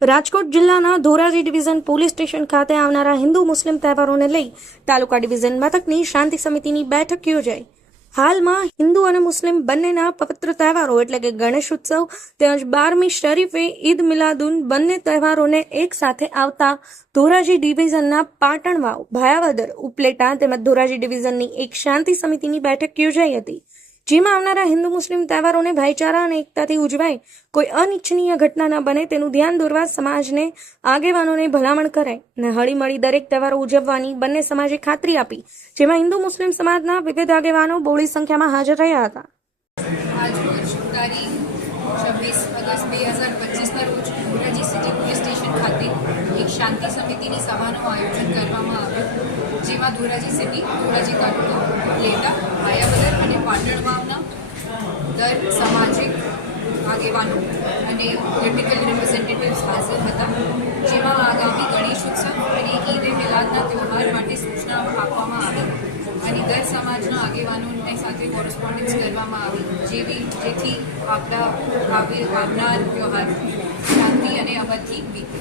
રાજકોટ જિલ્લાના Dhoraji division police station ખાતે આવનારા હિન્દુ મુસ્લિમ તહેવારોને લઈ તાલુકા ડિવિઝન મથકની શાંતિ સમિતિની બેઠક યોજાઈ. હાલમાં હિન્દુ અને મુસ્લિમ બંનેના પવિત્ર તહેવારો એટલે કે ગણેશ ઉત્સવ તેમજ બારમી શરીફે ઈદ મિલાદુન બંને તહેવારોને એક સાથે આવતા ધોરાજી ડિવિઝનના પાટણ વાવ ભાયાવદર, ઉપલેટા તેમજ ધોરાજી ડિવિઝનની એક શાંતિ સમિતિની બેઠક યોજાઈ હતી. જેમાં આવનારા હિન્દુ મુસ્લિમ તહેવારોને ભાઈચારા અને એકતાથી ઉજવાય, કોઈ અનિચ્છનીય ઘટના ન બને તેનું ધ્યાન દોરવા સમાજને આગેવાનોને ભલામણ કરાય અને હળીમળી દરેક તહેવારો ઉજવવાની બંને સમાજે ખાતરી આપી, જેમાં હિન્દુ મુસ્લિમ સમાજના વિવિધ આગેવાનો બોળી સંખ્યામાં હાજર રહ્યા હતા. શાંતિ સમિતિની સભાનું આયોજન કરવામાં આવ્યું, જેમાં ધોરાજી સિટી ધોરાજી તાલુકો લેટા માયાવદર અને દર સામાજિક આગેવાનો અને પોલિટિકલ રિપ્રેઝેન્ટેટિવ્સ હાજર હતા. જેમાં આગામી ગણેશ ઉત્સવ અને ઈદ એ મિલાદના તહેવાર માટે સૂચના આપવામાં આવી અને દર સમાજના આગેવાનોને સાથે કોરસ્પોન્ડન્સ કરવામાં આવી. જેવી જેથી આપણા આવે આવનાર વ્યવહાર, શાંતિ અને અમરથી વીતે